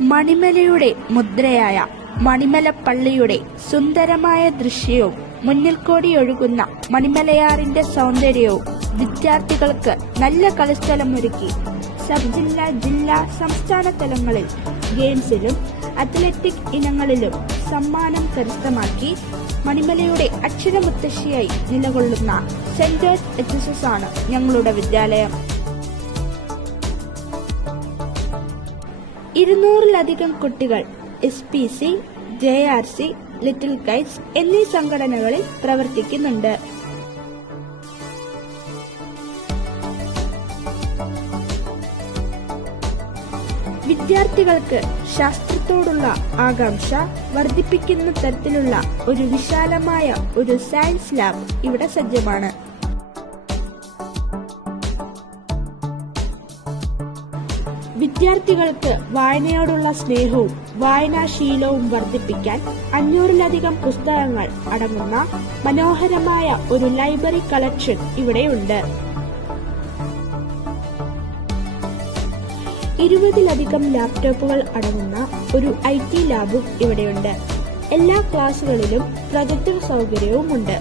മണിമലയുടെ മുദ്രയായ മണിമലപ്പള്ളിയുടെ സുന്ദരമായ ദൃശ്യവും മുന്നിൽ കൂടി ഒഴുകുന്ന മണിമലയാറിന്റെ സൗന്ദര്യവും വിദ്യാർത്ഥികൾക്ക് നല്ല കളിസ്ഥലമൊരുക്കി സബ് ജില്ലാ, ജില്ലാ, സംസ്ഥാന തലങ്ങളിൽ ഗെയിംസിലും അത്ലറ്റിക് ഇനങ്ങളിലും സമ്മാനം കരസ്ഥമാക്കി മണിമലയുടെ അക്ഷരമുത്തശ്ശിയായി നിലകൊള്ളുന്ന സെന്റ് ജോർജ് HSS ആണ് ഞങ്ങളുടെ വിദ്യാലയം. 200-ലധികം കുട്ടികൾ SPC, JRC, ലിറ്റിൽ കൈറ്റ്സ് എന്നീ സംഘടനകളിൽ പ്രവർത്തിക്കുന്നുണ്ട്. വിദ്യാർത്ഥികൾക്ക് ശാസ്ത്രത്തോടുള്ള ആകാംക്ഷ വർദ്ധിപ്പിക്കുന്ന തരത്തിലുള്ള ഒരു വിശാലമായ ഒരു സയൻസ് ലാബ് ഇവിടെ സജ്ജമാണ്. വിദ്യാർത്ഥികൾക്ക് വായനയോടുള്ള സ്നേഹവും വായനാശീലവും വർദ്ധിപ്പിക്കാൻ 500-ലധികം പുസ്തകങ്ങൾ അടങ്ങുന്ന മനോഹരമായ ഒരു ലൈബ്രറി കളക്ഷൻ ഇവിടെയുണ്ട്. 20-ലധികം ലാപ്ടോപ്പുകൾ അടങ്ങുന്ന ഒരു IT ലാബും ഇവിടെയുണ്ട്. എല്ലാ ക്ലാസുകളിലും പ്രൊജക്ടർ സൗകര്യവുമുണ്ട്.